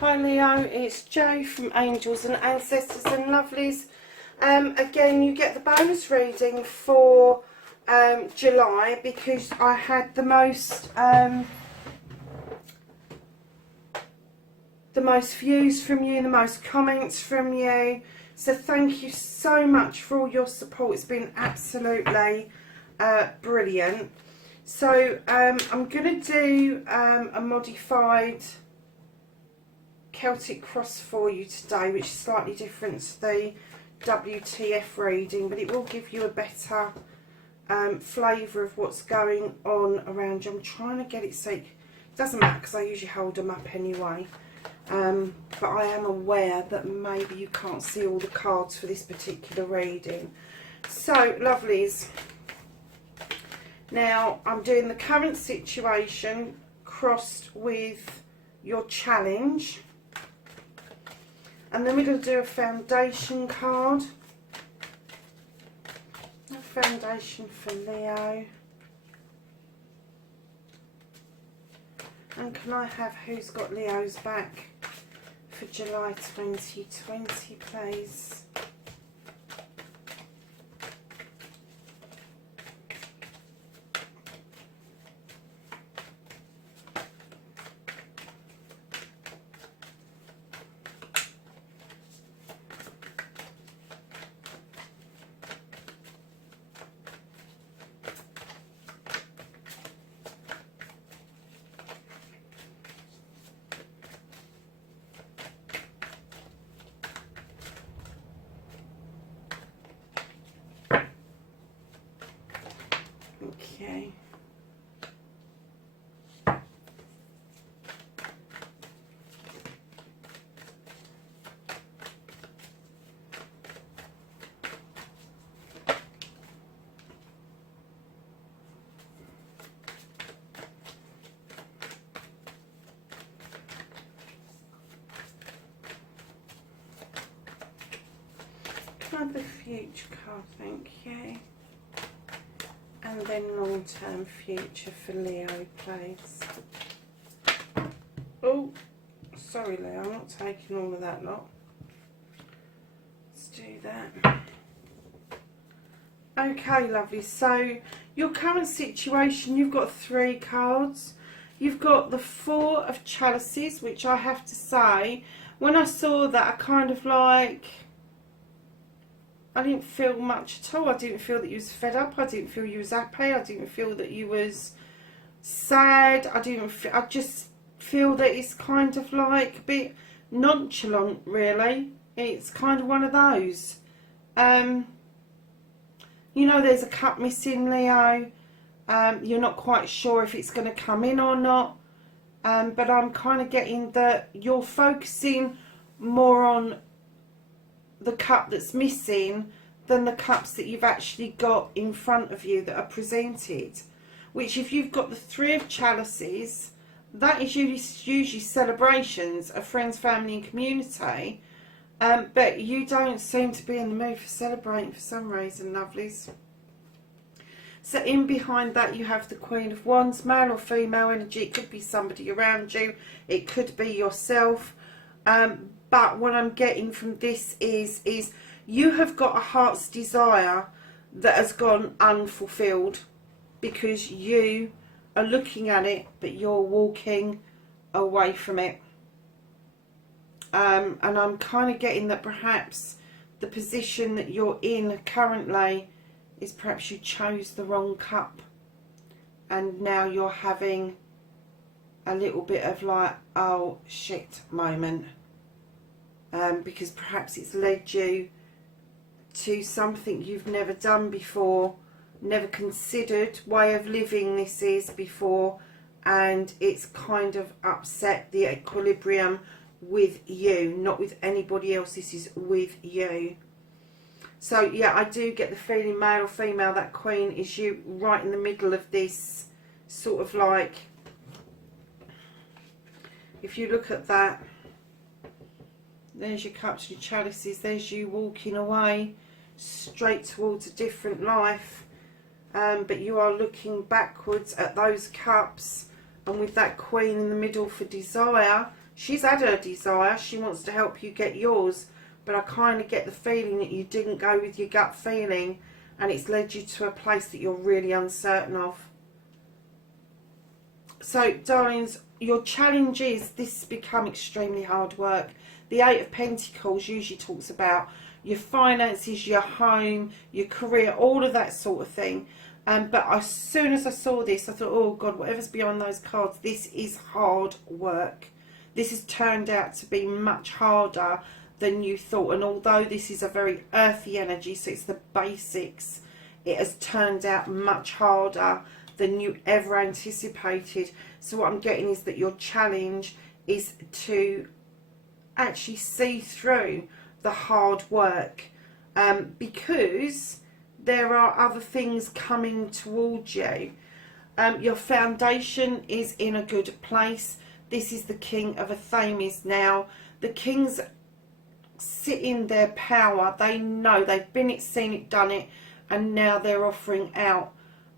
Hi Leo, it's Jo from Angels and Ancestors and Lovelies. Again, you get the bonus reading for July because I had the most views from you, the most comments from you. So thank you so much for all your support. It's been absolutely brilliant. So I'm going to do a modified Celtic cross for you today, which is slightly different to the WTF reading, but it will give you a better flavour of what's going on around you. I'm trying to get it so it doesn't matter because I usually hold them up anyway, but I am aware that maybe you can't see all the cards for this particular reading. So lovelies, now I'm doing the current situation crossed with your challenge. And then we're going to do a foundation card. A foundation for Leo. And can I have who's got Leo's back for July 2020, please? Okay. Can I have the future card, thank you. And then long-term future for Leo, please. Oh, sorry Leo, I'm not taking all of that lot. Let's do that. Okay, lovely. So, your current situation, you've got 3 cards. You've got the 4 of chalices, which I have to say, when I saw that, I kind of like... I didn't feel much at all. I didn't feel that you was fed up. I didn't feel you was happy. I didn't feel that you was sad. I just feel that it's kind of like a bit nonchalant, really. It's kind of one of those. You know, there's a cup missing, Leo. You're not quite sure if it's going to come in or not. But I'm kind of getting that you're focusing more on the cup that's missing than the cups that you've actually got in front of you that are presented, which if you've got the 3 of chalices, that is usually celebrations of friends, family and community, but you don't seem to be in the mood for celebrating for some reason, lovelies. So in behind that you have the Queen of Wands, male or female energy. It could be somebody around you, it could be yourself, but what I'm getting from this is you have got a heart's desire that has gone unfulfilled because you are looking at it, but you're walking away from it. And I'm kind of getting that perhaps the position that you're in currently is perhaps you chose the wrong cup. And now you're having a little bit of like, oh shit moment. Because perhaps it's led you to something you've never done before, never considered way of living this is before, and it's kind of upset the equilibrium with you, not with anybody else. This is with you. So yeah, I do get the feeling, male or female, that Queen is you right in the middle of this sort of like, if you look at that, there's your cups, your chalices, there's you walking away straight towards a different life, but you are looking backwards at those cups, and with that Queen in the middle for desire, She's had her desire. She wants to help you get yours. But I kind of get the feeling that you didn't go with your gut feeling, and it's led you to a place that you're really uncertain of. So, darlings, your challenge is this has become extremely hard work. The Eight of Pentacles usually talks about your finances, your home, your career, all of that sort of thing. But as soon as I saw this, I thought, oh God, whatever's beyond those cards, this is hard work. This has turned out to be much harder than you thought. And although this is a very earthy energy, so it's the basics, it has turned out much harder than you ever anticipated. So what I'm getting is that your challenge is to actually see through the hard work, because there are other things coming towards you. Your foundation is in a good place. This is the King of Athames now. The kings sit in their power. They know, they've been it, seen it, done it, and now they're offering out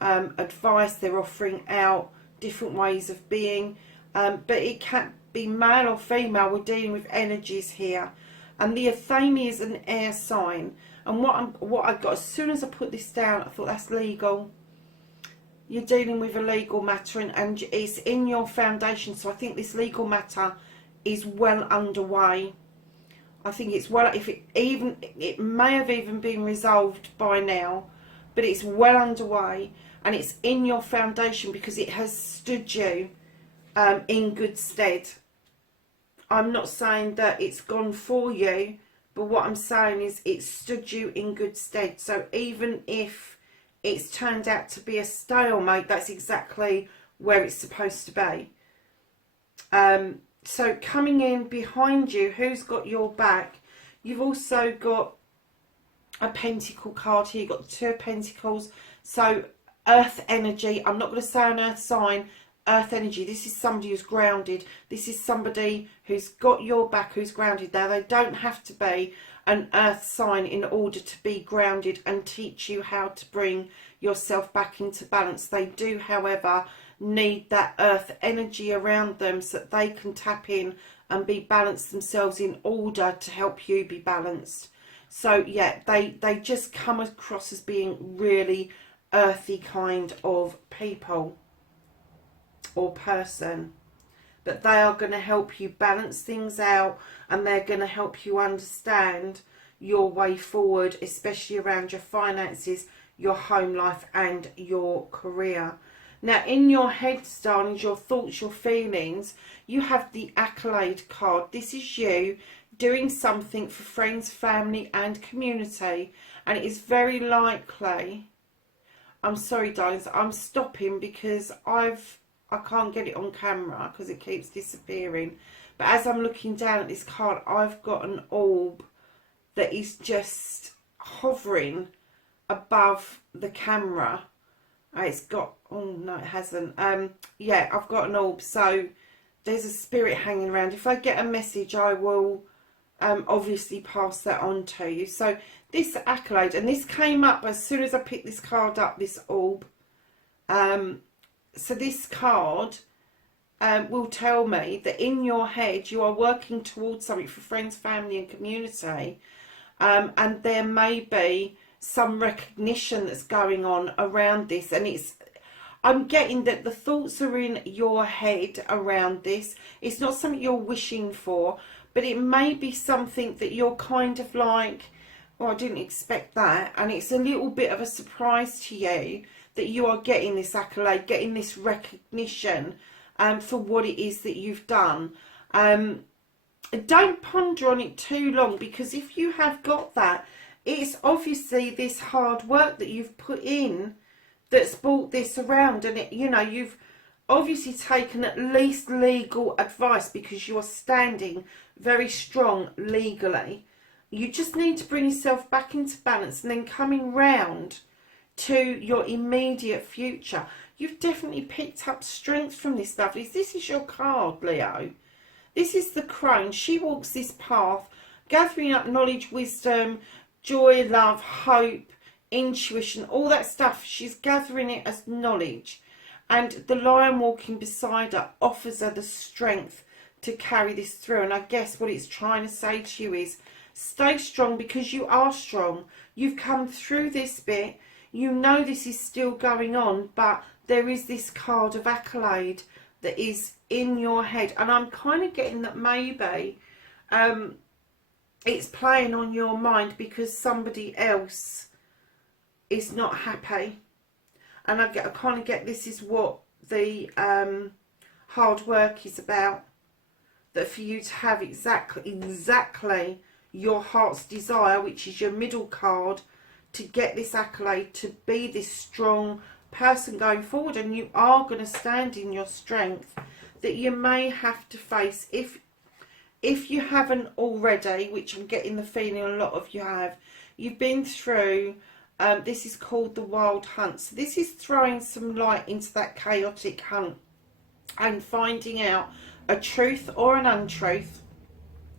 advice. They're offering out different ways of being, but it can't be male or female. We're dealing with energies here, and the Athame is an air sign. And what I got as soon as I put this down, I thought that's legal. You're dealing with a legal matter, and it's in your foundation. So I think this legal matter is well underway. I think it's well, it may have even been resolved by now, but it's well underway, and it's in your foundation because it has stood you in good stead. I'm not saying that it's gone for you, but what I'm saying is it stood you in good stead. So even if it's turned out to be a stalemate, that's exactly where it's supposed to be. So coming in behind you, who's got your back? You've also got a pentacle card here. You've got the Two of Pentacles. So earth energy. I'm not going to say an earth sign. Earth energy. This is somebody who's grounded. This is somebody who's got your back, who's grounded. Now, they don't have to be an earth sign in order to be grounded and teach you how to bring yourself back into balance. They do, however, need that earth energy around them so that they can tap in and be balanced themselves in order to help you be balanced. So yeah, they just come across as being really earthy kind of people or person, but they are going to help you balance things out, and they're going to help you understand your way forward, especially around your finances, your home life and your career. Now in your head, darlings, your thoughts, your feelings, you have the Accolade card. This is you doing something for friends, family and community, and it is very likely, I'm sorry darlings, I'm stopping because I can't get it on camera because it keeps disappearing, but as I'm looking down at this card, I've got an orb that is just hovering above the camera. It's got, oh no it hasn't, yeah, I've got an orb, so there's a spirit hanging around. If I get a message, I will obviously pass that on to you. So this Accolade, and this came up as soon as I picked this card up, this orb. So this card will tell me that in your head you are working towards something for friends, family and community, and there may be some recognition that's going on around this, and I'm getting that the thoughts are in your head around this. It's not something you're wishing for, but it may be something that you're kind of like, oh, I didn't expect that, and it's a little bit of a surprise to you that you are getting this accolade, getting this recognition for what it is that you've done. Don't ponder on it too long, because if you have got that, it's obviously this hard work that you've put in that's brought this around, and you've obviously taken at least legal advice because you are standing very strong legally. You just need to bring yourself back into balance, and then coming round to your immediate future, you've definitely picked up strength from this, lovelies. This is your card, Leo. This is the crone. She walks this path, gathering up knowledge, wisdom, joy, love, hope, intuition, all that stuff. She's gathering it as knowledge, and the lion walking beside her offers her the strength to carry this through. And I guess what it's trying to say to you is stay strong, because you are strong. You've come through this bit. You know this is still going on, but there is this card of accolade that is in your head. And I'm kind of getting that maybe it's playing on your mind because somebody else is not happy. And I kind of get this is what the hard work is about. That for you to have exactly your heart's desire, which is your middle card, to get this accolade, to be this strong person going forward. And you are going to stand in your strength, that you may have to face, if you haven't already, which I'm getting the feeling a lot of you have, you've been through, this is called the wild hunt. So this is throwing some light into that chaotic hunt and finding out a truth or an untruth,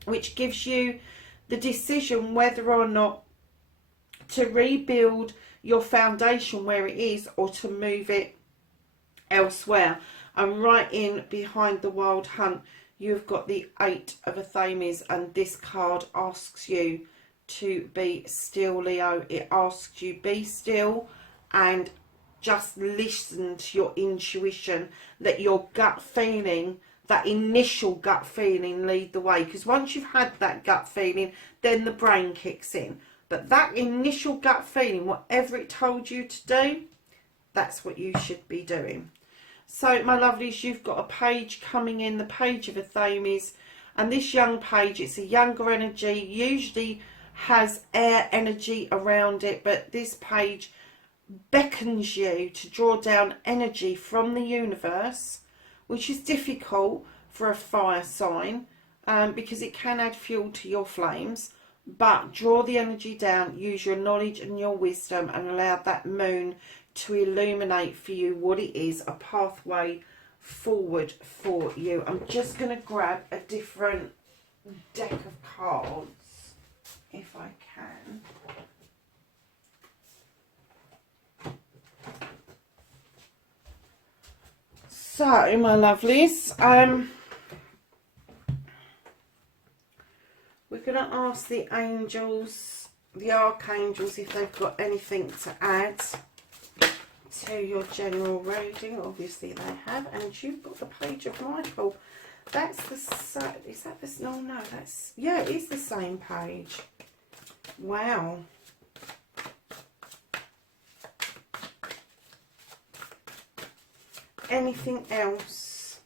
which gives you the decision whether or not to rebuild your foundation where it is or to move it elsewhere. And right in behind the wild hunt, you've got the 8 of Athames, and this card asks you to be still, Leo. It asks you be still and just listen to your intuition, that your gut feeling, that initial gut feeling, lead the way. Because once you've had that gut feeling, then the brain kicks in. But that initial gut feeling, whatever it told you to do, that's what you should be doing. So, my lovelies, you've got a page coming in, the page of Athames. And this young page, it's a younger energy, usually has air energy around it. But this page beckons you to draw down energy from the universe, which is difficult for a fire sign because it can add fuel to your flames. But draw the energy down, use your knowledge and your wisdom, and allow that moon to illuminate for you what it is, a pathway forward for you. I'm just going to grab a different deck of cards if I can. So, my lovelies, we're going to ask the angels, the archangels, if they've got anything to add to your general reading. Obviously they have. And you've got the page of Michael. That's the same. Is that the... No, that's... Yeah, it is the same page. Wow. Anything else?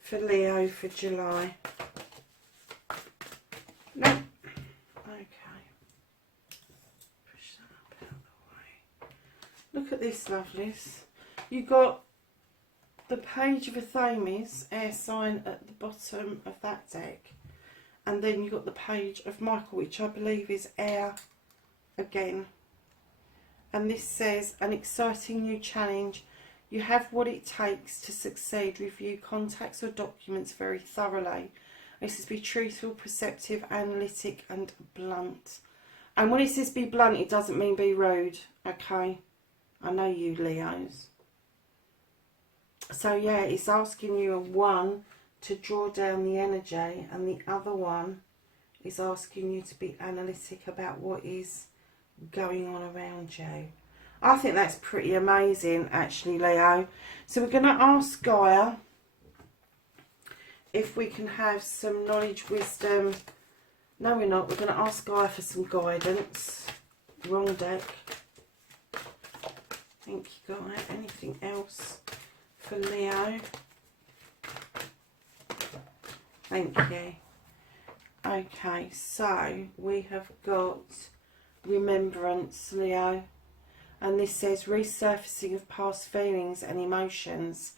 For Leo for July? No. Okay. Push that up out of the way. Look at this, lovelies. You got the page of Athames, air sign, at the bottom of that deck. And then you got the page of Michael, which I believe is air again. And this says, an exciting new challenge. You have what it takes to succeed. Review contacts or documents very thoroughly. This is be truthful, perceptive, analytic and blunt. And when it says be blunt, it doesn't mean be rude. Okay? I know you Leos. So yeah, it's asking you, one, to draw down the energy, and the other one is asking you to be analytic about what is going on around you. I think that's pretty amazing, actually, Leo. So we're going to ask Gaia if we can have some knowledge, wisdom. No, we're not. We're going to ask Gaia for some guidance. Wrong deck. Thank you, Gaia. Anything else for Leo? Thank you. Okay, so we have got remembrance, Leo. And this says resurfacing of past feelings and emotions.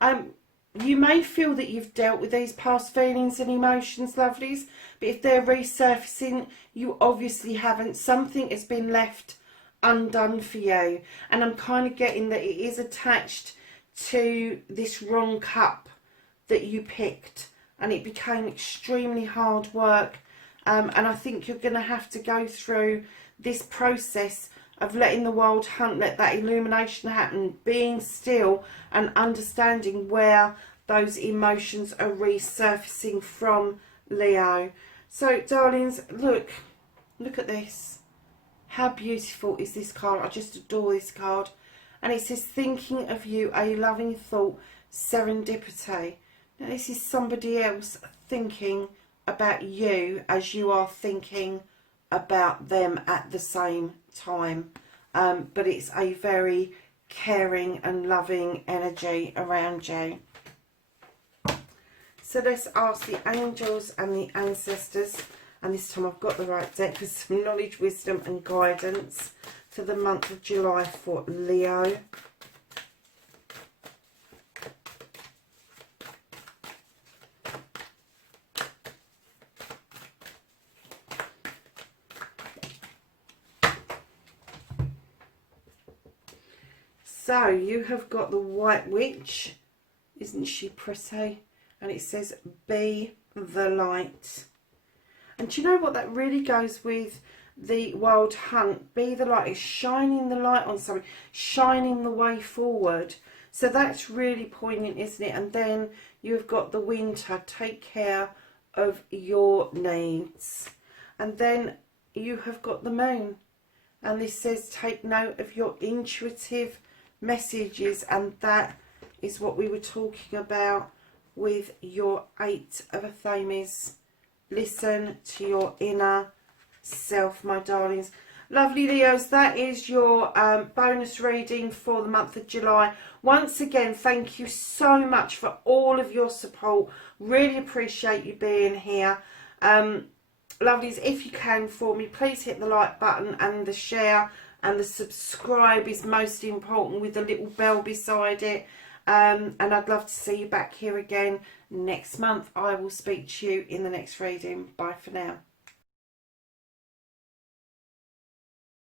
You may feel that you've dealt with these past feelings and emotions, lovelies, but if they're resurfacing, you obviously haven't. Something has been left undone for you. And I'm kind of getting that it is attached to this wrong cup that you picked, and it became extremely hard work. And I think you're going to have to go through this process of letting the wild hunt, let that illumination happen, being still and understanding where those emotions are resurfacing from, Leo. So, darlings, look at this. How beautiful is this card? I just adore this card. And it says, thinking of you, a loving thought, serendipity. Now, this is somebody else thinking about you as you are thinking about them at the same time. But it's a very caring and loving energy around you. So let's ask the angels and the ancestors, and this time I've got the right deck, for some knowledge, wisdom and guidance for the month of July for Leo. So you have got the White Witch. Isn't she pretty? And it says, be the light. And do you know what? That really goes with the wild hunt. Be the light. It's shining the light on something. Shining the way forward. So that's really poignant, isn't it? And then you've got the winter. Take care of your needs. And then you have got the moon. And this says, take note of your intuitive messages. And that is what we were talking about with your Eight of Athames. Listen to your inner self, my darlings. Lovely Leos, that is your bonus reading for the month of July. Once again, thank you so much for all of your support. Really appreciate you being here. Lovelies, if you can for me, please hit the like button and the share, and the subscribe is most important with the little bell beside it. And I'd love to see you back here again next month. I will speak to you in the next reading. Bye for now.